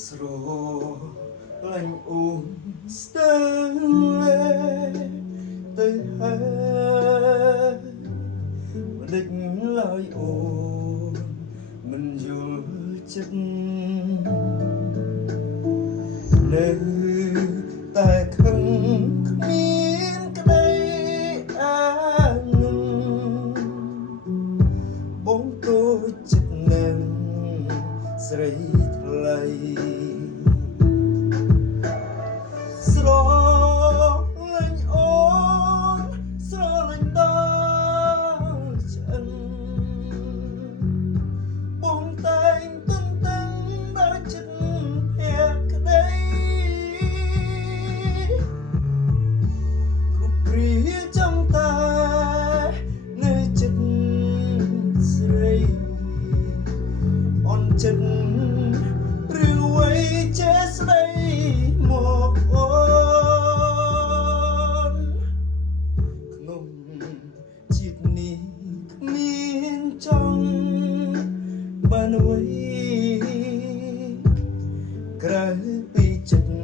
ស្រឡាញ់អូនស្ទើរលែទៅហើយមិនដេចឡើយអូនមិនយល់ចិត្តនៅតែខឹងគ្មានក្តីអានឹងបងតូចចិត្តនឹងស្រីថ្លៃស្រឡាញ់អូនស្រឡាញ់ដល់ឆ្អឹងបងតែងទន្ទឹងដល់ចិត្តភក្តីគ្រប់គ្រាចាំតែនៅចិត្តស្រីអន់ចិត្តឬអ្វីចេះស្ដីមកអូនក្នុងជាតិនេះគ្មានចង់បានអ្វីក្រៅពីចិត្ត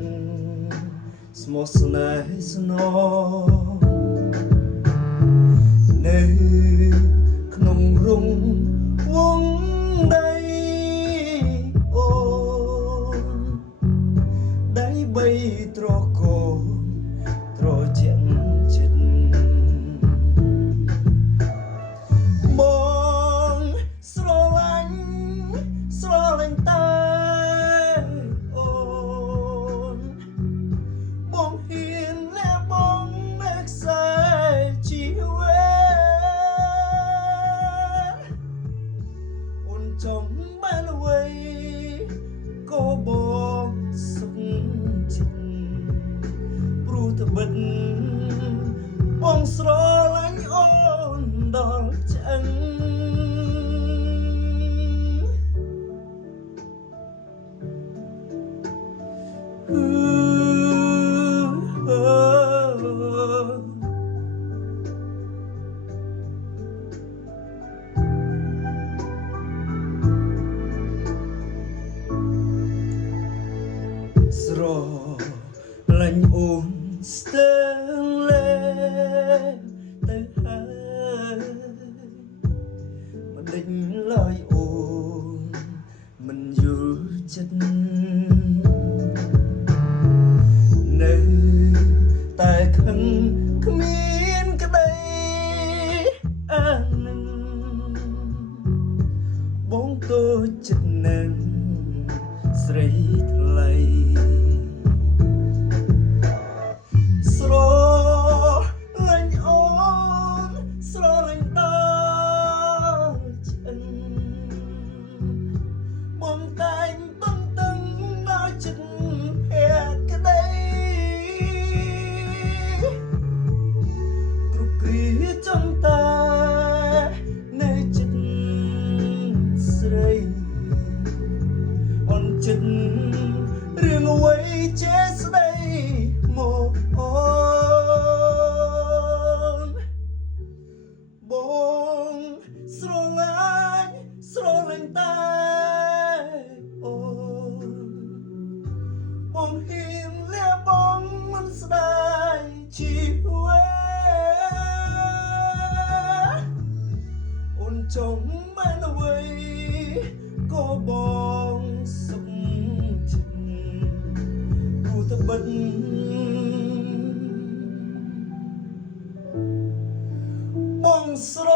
ស្មោះស្នេហ៍ស្នងនៅក្នុងរង្វង់ដីអូនដៃបីត្រកូលត្រជាក់ចិត្តបងស្រឡាញ់តែអូនបងហ៊ានលះបង់នៅខ្សែជីវិតអូនចង់បានអ្វីក៏បងសុខចិត្តព្រោះត្បិតបងស្រឡាញ់អូនដល់ឆ្អឹងស្រឡាញ់អូនស្ទើរលែទៅហើយមិនដេចឡើយអូនមិនយល់ចិត្តនៅតែខឹងគ្មានក្តីអានឹងបងតូចចិត្តនឹងស្រីថ្លៃស្រឡាញ់អូនស្រឡាញ់ដល់ឆ្អឹងបងតែងទន្ទឹងដល់ចិត្តភក្តីគ្រប់គ្រាចាំតែនៅចិត្តស្រីអន់ចិត្តរឿងអ្វីចេះស្ដីមកអូនបងស្រឡាញ់តែអូនបងហ៊ានលះបង់មិនស្ដាយជីវិតអូនចង់បានអ្វីក៏បងសុខចិត្តព្រោះត្បិតបងស្រ